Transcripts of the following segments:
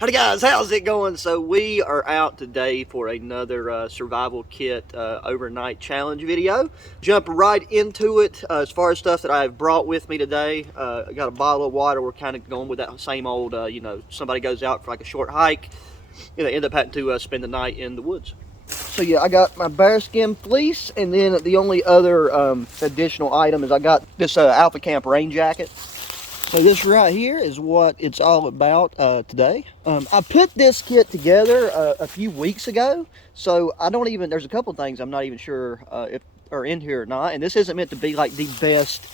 Howdy guys, how's it going? So we are out today for another survival kit overnight challenge video. Jump right into it. As far as stuff that I've brought with me today, I got a bottle of water. We're kind of going with that same old, somebody goes out for like a short hike, they end up having to spend the night in the woods. So yeah, I got my bearskin fleece, and then the only other additional item is I got this Alpha Camp rain jacket. So this right here is what it's all about today. I put this kit together a few weeks ago, so I don't even, there's a couple things I'm not even sure if are in here or not, and this isn't meant to be like the best,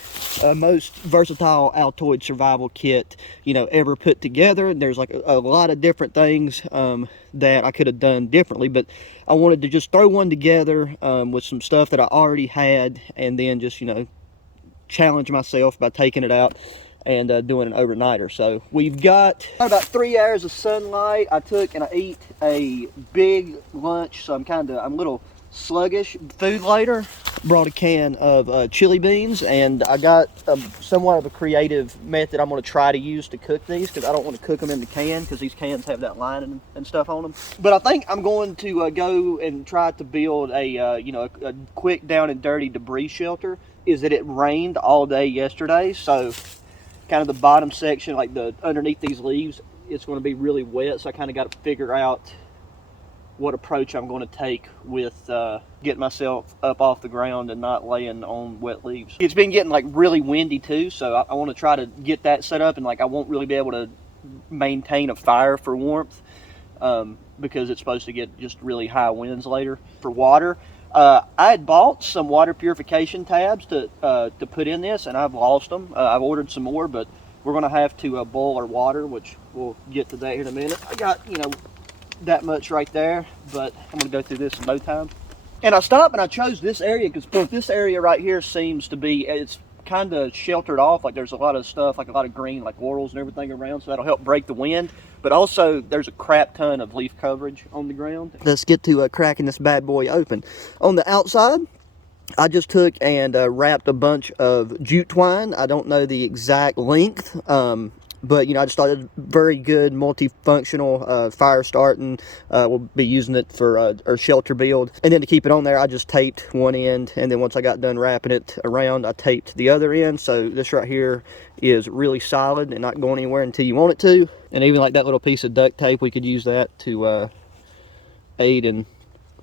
most versatile Altoid survival kit, ever put together. There's like a lot of different things that I could have done differently, but I wanted to just throw one together with some stuff that I already had, and then just, challenge myself by taking it out and doing an overnighter. So we've got about 3 hours of sunlight. I took and I ate a big lunch, so I'm a little sluggish. Food later, brought a can of chili beans, and I got somewhat of a creative method I'm going to try to use to cook these, because I don't want to cook them in the can because these cans have that lining and stuff on them. But I think I'm going to go and try to build a quick down and dirty debris shelter. Is that it rained all day yesterday, so kind of the bottom section, like the underneath these leaves, it's going to be really wet, so I kind of got to figure out what approach I'm going to take with getting myself up off the ground and not laying on wet leaves. It's been getting like really windy too, so I want to try to get that set up, and like I won't really be able to maintain a fire for warmth because it's supposed to get just really high winds later. For water, I had bought some water purification tabs to put in this, and I've lost them. I've ordered some more, but we're going to have to boil our water, which we'll get to that here in a minute. I got, that much right there, but I'm going to go through this in no time. And I stopped and I chose this area because this area right here seems to be, it's kind of sheltered off. Like there's a lot of stuff, like a lot of green, like laurels and everything around, so that'll help break the wind. But also there's a crap ton of leaf coverage on the ground. Let's get to cracking this bad boy open. On the outside, I just took and wrapped a bunch of jute twine. I don't know the exact length, but I just thought it was very good, multifunctional, fire starting. We'll be using it for our shelter build. And then to keep it on there, I just taped one end, and then once I got done wrapping it around, I taped the other end. So this right here is really solid and not going anywhere until you want it to. And even like that little piece of duct tape, we could use that to aid in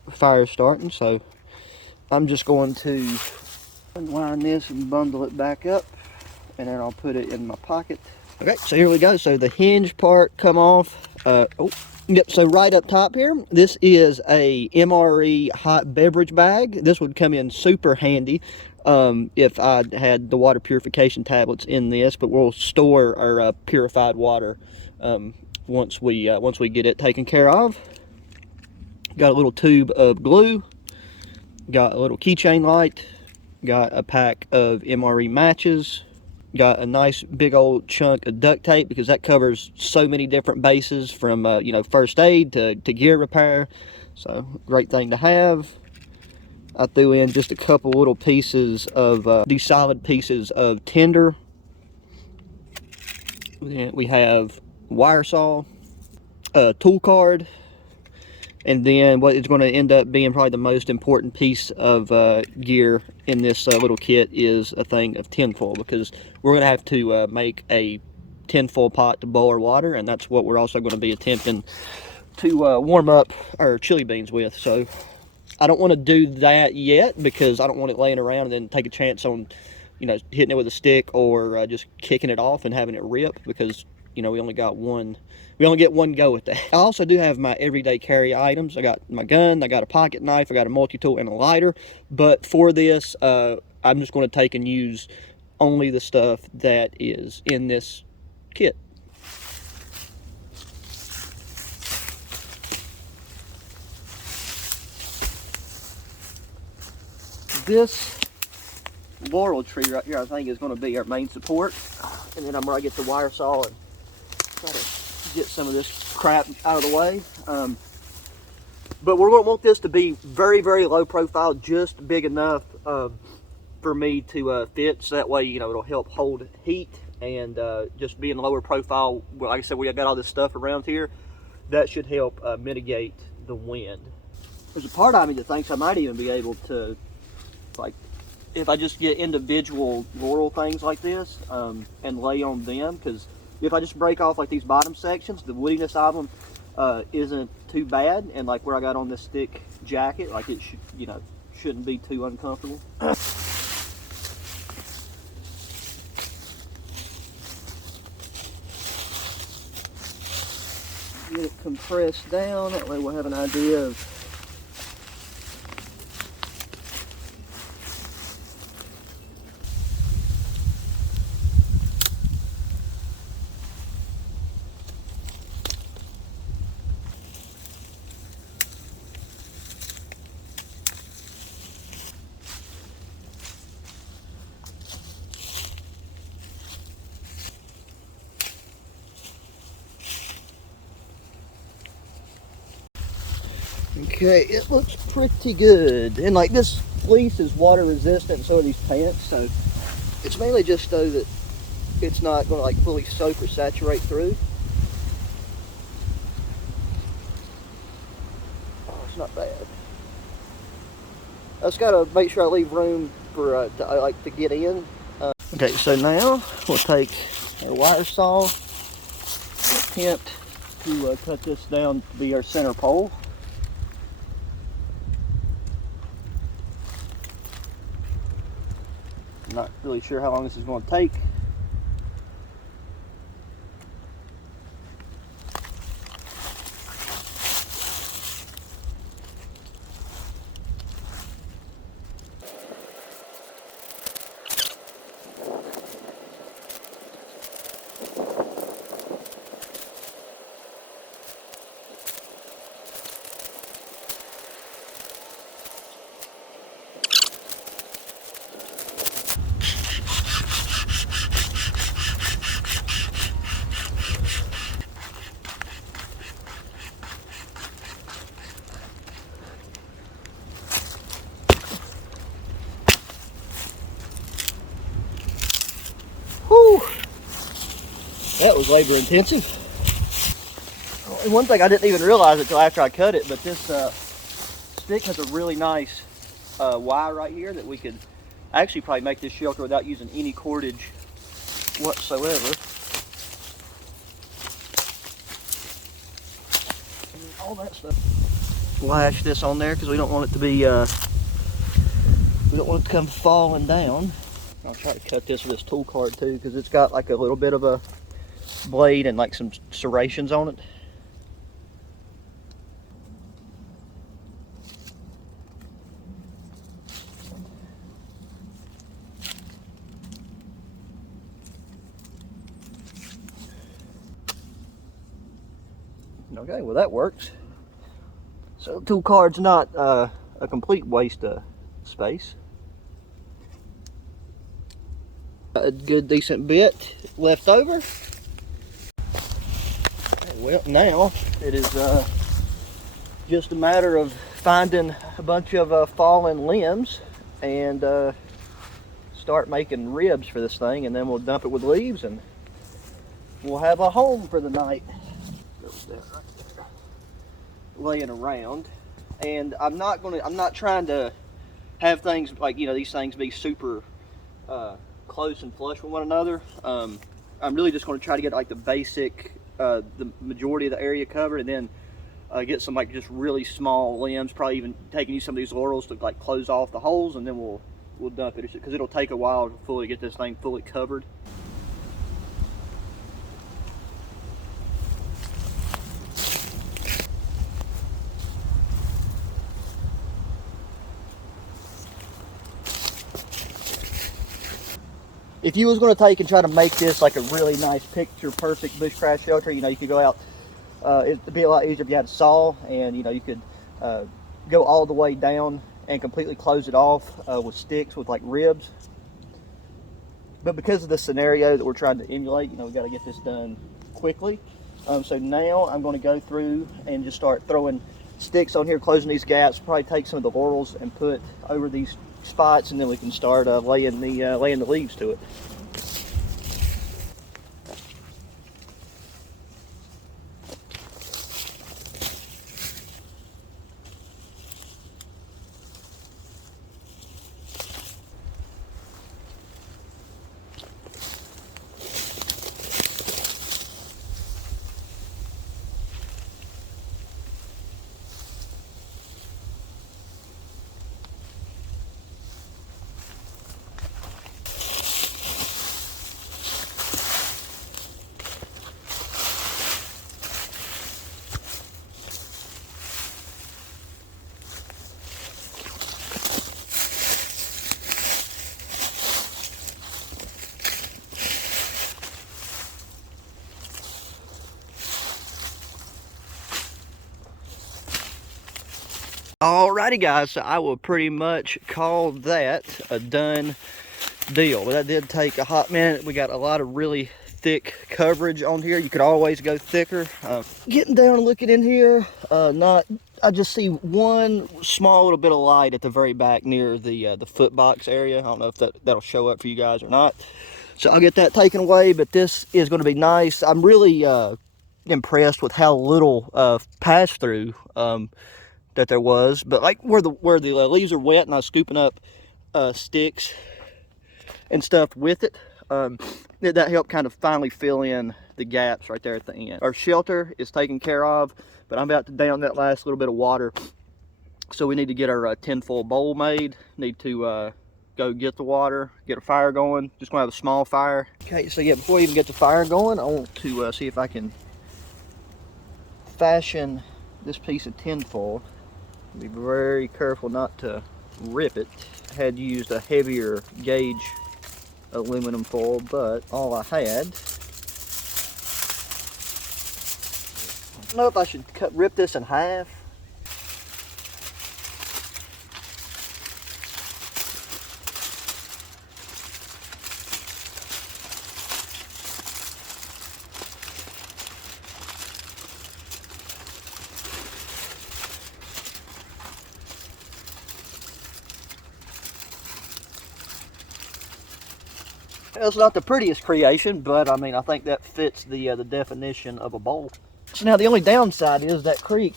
fire starting. So I'm just going to unwind this and bundle it back up, and then I'll put it in my pocket. Okay, so here we go. So the hinge part come off. Yep, so right up top here, this is a MRE hot beverage bag. This would come in super handy if I had the water purification tablets in this, but we'll store our purified water once we get it taken care of. Got a little tube of glue, got a little keychain light, got a pack of MRE matches, got a nice big old chunk of duct tape because that covers so many different bases from first aid to gear repair. So great thing to have. I threw in just a couple little pieces of these solid pieces of tinder. We have wire saw, tool card, and then what is going to end up being probably the most important piece of gear in this little kit is a thing of tinfoil, because we're going to have to make a tinfoil pot to boil our water, and that's what we're also going to be attempting to warm up our chili beans with. So I don't want to do that yet because I don't want it laying around and then take a chance on hitting it with a stick or just kicking it off and having it rip, because we only get one go at that. I also do have my everyday carry items. I got my gun, I got a pocket knife, I got a multi-tool and a lighter. But for this, I'm just going to take and use only the stuff that is in this kit. This laurel tree right here, I think, is going to be our main support. And then I'm going to get the wire saw and try to get some of this crap out of the way. But we're going to want this to be very, very low profile, just big enough for me to fit, so that way it'll help hold heat. And just being lower profile, like I said, we got all this stuff around here. that should help mitigate the wind. There's a part of me that thinks I might even be able to, like, if I just get individual laurel things like this and lay on them, because if I just break off like these bottom sections, the woodiness of them isn't too bad, and like where I got on this thick jacket, like it should, you know, shouldn't be too uncomfortable. Get it compressed down, that way we'll have an idea of okay, it looks pretty good. And like this fleece is water resistant, and so are these pants, so it's mainly just so that it's not going to like fully soak or saturate through. Oh, it's not bad. I just got to make sure I leave room for to get in. Okay, so now we'll take our wire saw, attempt to cut this down to be our center pole. I'm not really sure how long this is going to take. Whew. That was labor intensive. And one thing I didn't even realize until after I cut it, but this stick has a really nice wire right here that we could actually probably make this shelter without using any cordage whatsoever. And all that stuff. Lash this on there because we don't want it to be, we don't want it to come falling down. I'll try to cut this with this tool card too because it's got like a little bit of a blade and like some serrations on it. Okay, well that works. So the tool card's not a complete waste of space. A good decent bit left over. Okay, well now it is just a matter of finding a bunch of fallen limbs and start making ribs for this thing, and then we'll dump it with leaves and we'll have a home for the night. There's that right there, laying around. And I'm not trying to have things like, you know, these things be super close and flush with one another. I'm really just going to try to get like the basic, the majority of the area covered, and then get some like just really small limbs, probably even taking some of these laurels to like close off the holes, and then we'll dump it because it'll take a while to fully get this thing fully covered. If you was going to take and try to make this like a really nice picture perfect bushcraft shelter, you know, you could go out, it'd be a lot easier if you had a saw, and you know, you could go all the way down and completely close it off with sticks with like ribs. But because of the scenario that we're trying to emulate, you know, we've got to get this done quickly. So now I'm going to go through and just start throwing sticks on here, closing these gaps, probably take some of the laurels and put over these spots, and then we can start laying the leaves to it. Alrighty guys, so I will pretty much call that a done deal. But that did take a hot minute. We got a lot of really thick coverage on here. You could always go thicker. Getting down and looking in here, I just see one small little bit of light at the very back near the foot box area. I don't know if that'll show up for you guys or not. So I'll get that taken away, but this is going to be nice. I'm really impressed with how little pass through that there was, but like where the leaves are wet and I was scooping up sticks and stuff with it, that helped kind of finally fill in the gaps right there at the end. Our shelter is taken care of, but I'm about to down that last little bit of water, so we need to get our tinfoil bowl made. Need to go get the water, get a fire going. Just gonna have a small fire. Okay, so yeah, before we even get the fire going, I want to see if I can fashion this piece of tinfoil. Be very careful not to rip it. I had used a heavier gauge aluminum foil, but all I had. I don't know if I should rip this in half. It's not the prettiest creation, but I mean, I think that fits the definition of a bowl. So now the only downside is that creek.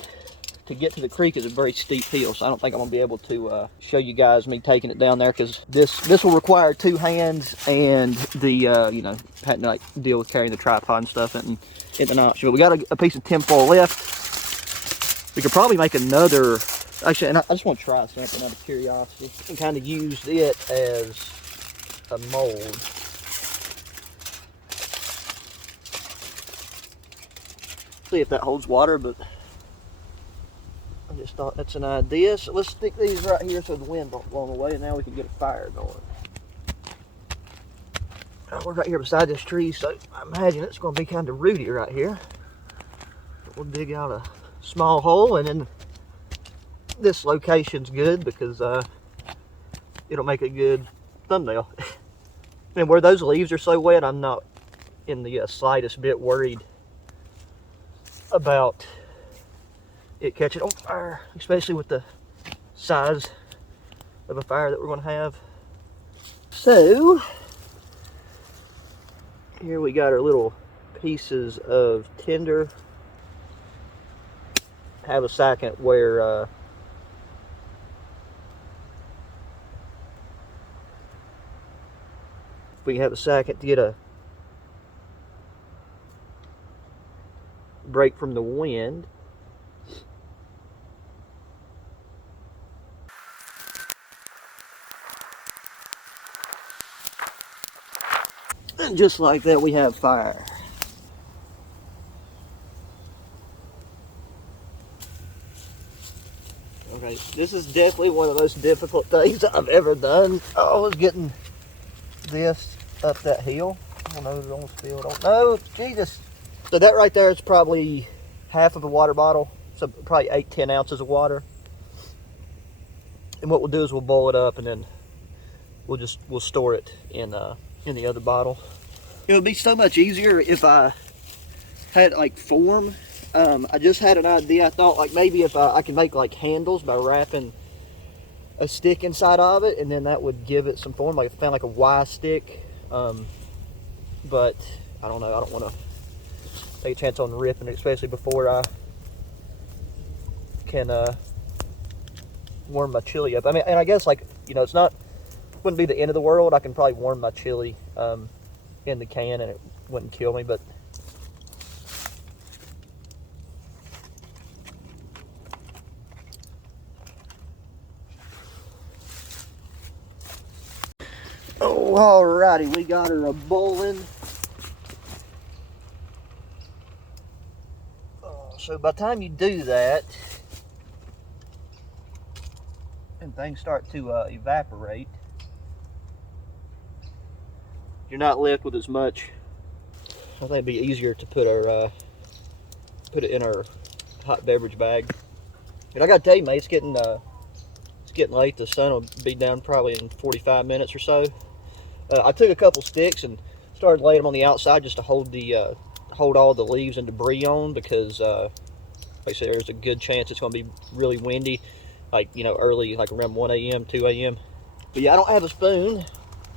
To get to the creek is a very steep hill, so I don't think I'm gonna be able to show you guys me taking it down there, because this will require two hands, and the you know, having to like deal with carrying the tripod and stuff and an option. But we got a piece of tinfoil left. We could probably make another. Actually, and I just want to try something out of curiosity. And kind of used it as a mold. See if that holds water, but I just thought that's an idea. So let's stick these right here so the wind don't blow them away, and now we can get a fire going. We're right here beside this tree, so I imagine it's going to be kind of rooty right here. But we'll dig out a small hole, and then this location's good because it'll make a good thumbnail. And where those leaves are so wet, I'm not in the slightest bit worried about it catching on fire, especially with the size of a fire that we're going to have. So here we got our little pieces of tinder. Have a second where we have a second to get a break from the wind. And just like that, we have fire. Okay, this is definitely one of the most difficult things I've ever done. I was getting this up that hill. I don't know, it's almost filled. I don't know, Jesus. So that right there is probably half of a water bottle. So probably 8-10 ounces of water. And what we'll do is we'll boil it up, and then we'll store it in the other bottle. It would be so much easier if I had like form. I just had an idea. I thought like maybe if I could make like handles by wrapping a stick inside of it, and then that would give it some form. Like I found like a Y stick, but I don't know. I don't want to take a chance on ripping it, especially before I can warm my chili up. I mean, and I guess like, you know, wouldn't be the end of the world. I can probably warm my chili in the can and it wouldn't kill me, but oh, alrighty, we got her a boiling. So by the time you do that and things start to evaporate, you're not left with as much. I think it'd be easier to put it in our hot beverage bag. And I gotta tell you, mate, it's getting late. The sun will be down probably in 45 minutes or so. I took a couple sticks and started laying them on the outside just to hold all the leaves and debris on, because like I said, there's a good chance it's going to be really windy, like, you know, early, like around 1 a.m., 2 a.m. But yeah, I don't have a spoon,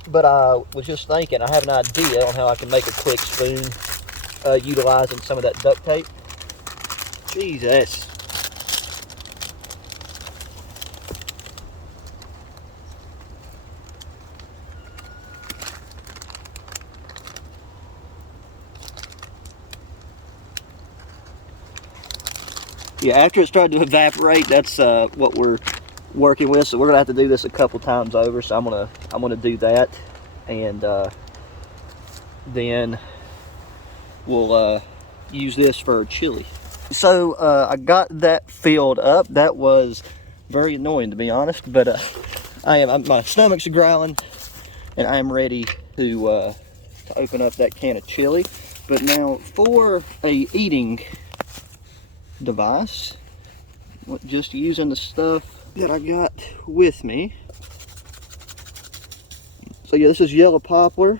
but I was just thinking, I have an idea on how I can make a quick spoon utilizing some of that duct tape. Jesus. Yeah, after it started to evaporate, that's what we're working with. So we're gonna have to do this a couple times over. So I'm gonna do that, and then we'll use this for chili. So I got that filled up. That was very annoying, to be honest, but my stomach's growling, and I am ready to open up that can of chili. But now for a eating device, just using the stuff that I got with me. So yeah, this is yellow poplar.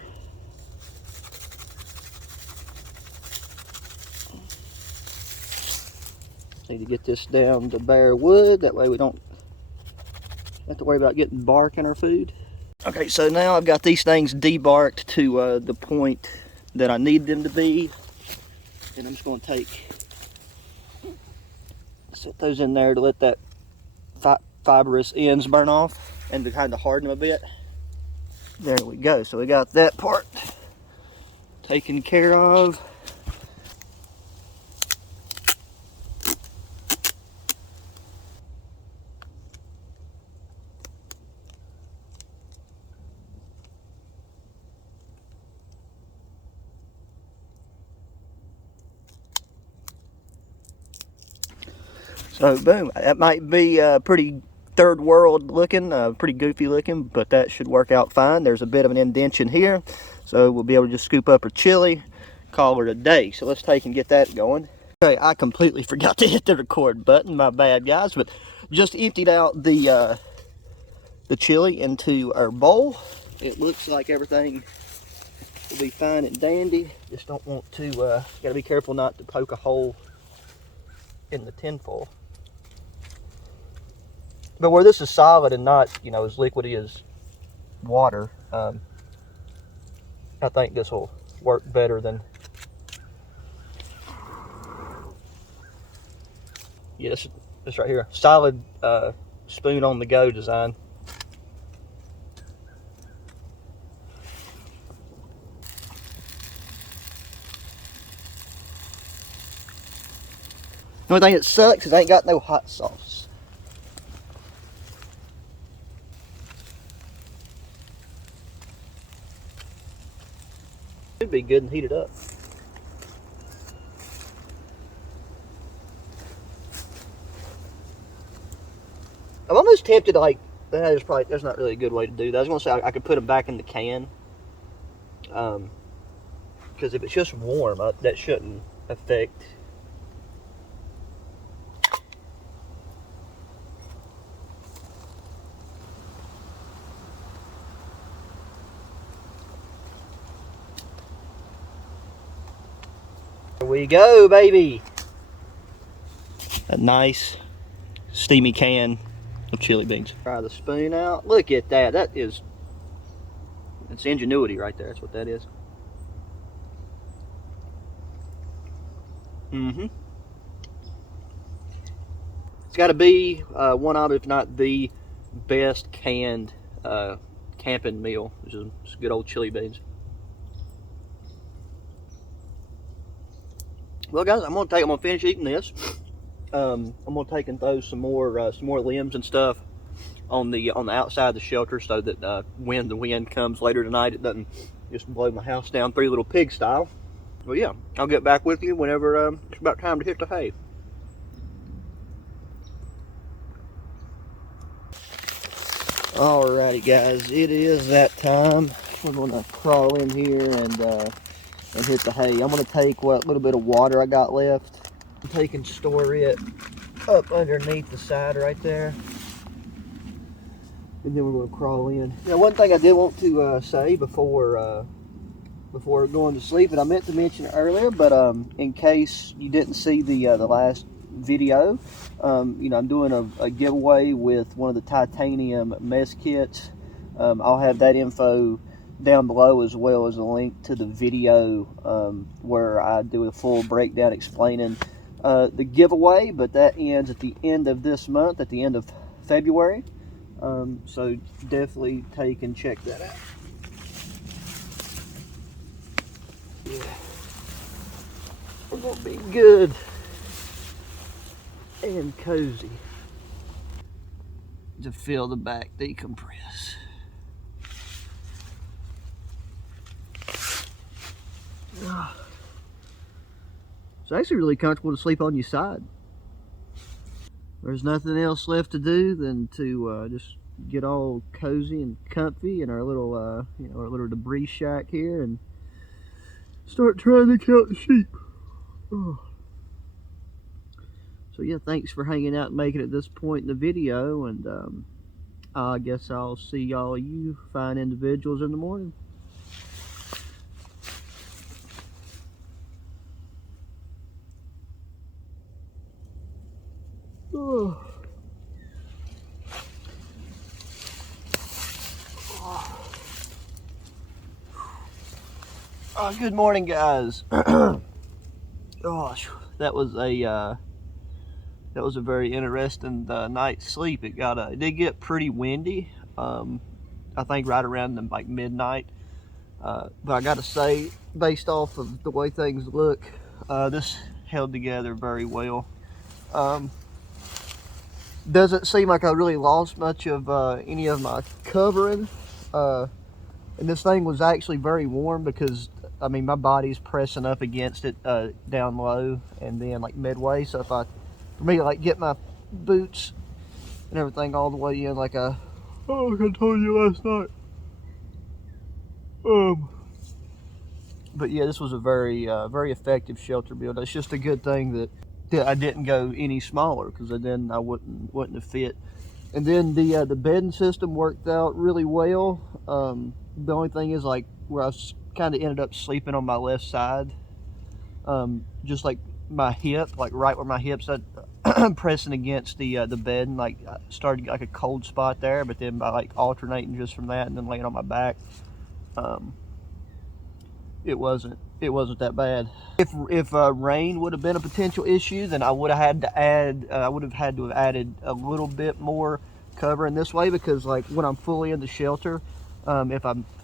Need to get this down to bare wood, that way we don't have to worry about getting bark in our food. Okay, so now I've got these things debarked to the point that I need them to be, and I'm just going to set those in there to let that fibrous ends burn off and to kind of harden them a bit. There we go. So we got that part taken care of. So boom, that might be pretty third world looking, pretty goofy looking, but that should work out fine. There's a bit of an indentation here, so we'll be able to just scoop up our chili, call it a day. So let's take and get that going. Okay, I completely forgot to hit the record button, my bad guys, but just emptied out the chili into our bowl. It looks like everything will be fine and dandy. Just don't want to, gotta be careful not to poke a hole in the tinfoil. But where this is solid and not, you know, as liquidy as water, I think this will work better than, yeah, this right here, solid spoon on the go design. The only thing that sucks is I ain't got no hot sauce. Should be good and heated up. I'm almost tempted to, like, that's not really a good way to do that. I was gonna say I could put them back in the can, because if it's just warm, that shouldn't affect. Here we go, baby. A nice steamy can of chili beans. Try the spoon out. Look at that. It's ingenuity right there. That's what that is. It's got to be one of, if not the best canned camping meal, which is just good old chili beans. Well, guys, I'm gonna finish eating this. I'm gonna take and throw some more limbs and stuff on the outside of the shelter, so that when the wind comes later tonight, it doesn't just blow my house down three little pig style. Well, yeah, I'll get back with you whenever it's about time to hit the hay. Alrighty, guys, it is that time. We're gonna crawl in here and hit the hay. I'm gonna take what little bit of water I got left and take and store it up underneath the side right there. And then we're going to crawl in. Now, one thing I did want to say before going to sleep, and I meant to mention it earlier, but in case you didn't see the last video, you know, I'm doing a giveaway with one of the titanium mess kits. I'll have that info down below, as well as a link to the video where I do a full breakdown explaining the giveaway. But that ends at the end of this month, at the end of February. So definitely take and check that out. Yeah, we're gonna be good and cozy to feel the back decompress. It's actually really comfortable to sleep on your side. There's nothing else left to do than to just get all cozy and comfy in our little, you know, our little Debri shack here, and start trying to count the sheep. Oh. So yeah, thanks for hanging out and making it at this point in the video, and I guess I'll see all you fine individuals in the morning. Oh. Good morning, guys. Gosh, that was a very interesting night's sleep. It did get pretty windy. I think right around like midnight. But I gotta say, based off of the way things look, this held together very well. Doesn't seem like I really lost much of any of my covering. And this thing was actually very warm because, I mean, my body's pressing up against it down low and then like midway. So for me to like get my boots and everything all the way in, like I told you last night. But yeah, this was a very effective shelter build. It's just a good thing that I didn't go any smaller, because then I wouldn't have fit. And then the bedding system worked out really well. The only thing is, like, where I kind of ended up sleeping on my left side, just like my hip, like right where my hips pressing against the bed, and like I started like a cold spot there. But then by like alternating just from that and then laying on my back, it wasn't that bad. If rain would have been a potential issue, then I would have had to add have added a little bit more covering this way, because like when I'm fully in the shelter,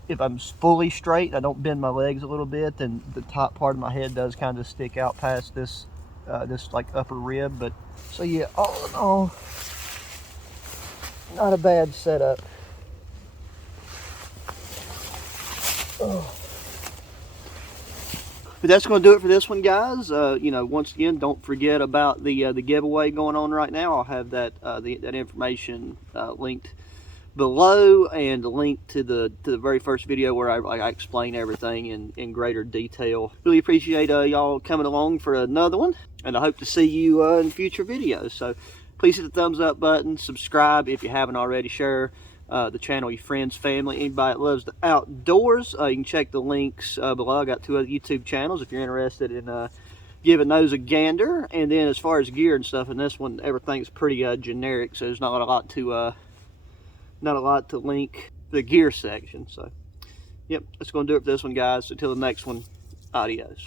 if I'm fully straight, I don't bend my legs a little bit, then the top part of my head does kind of stick out past this like upper rib. But so yeah, all in all, not a bad setup. Oh. But that's going to do it for this one, guys. You know, once again, don't forget about the giveaway going on right now. I'll have that that information linked below, and a link to the very first video where I explain everything in greater detail. Really appreciate y'all coming along for another one, and I hope to see you in future videos. So please hit the thumbs up button, subscribe if you haven't already, share the channel with your friends, family, anybody that loves the outdoors. You can check the links below. I got 2 other YouTube channels if you're interested in giving those a gander. And then as far as gear and stuff, in this one, everything's pretty generic, so there's not a lot to link the gear section. So yep, that's going to do it for this one, guys. Until the next one, adios.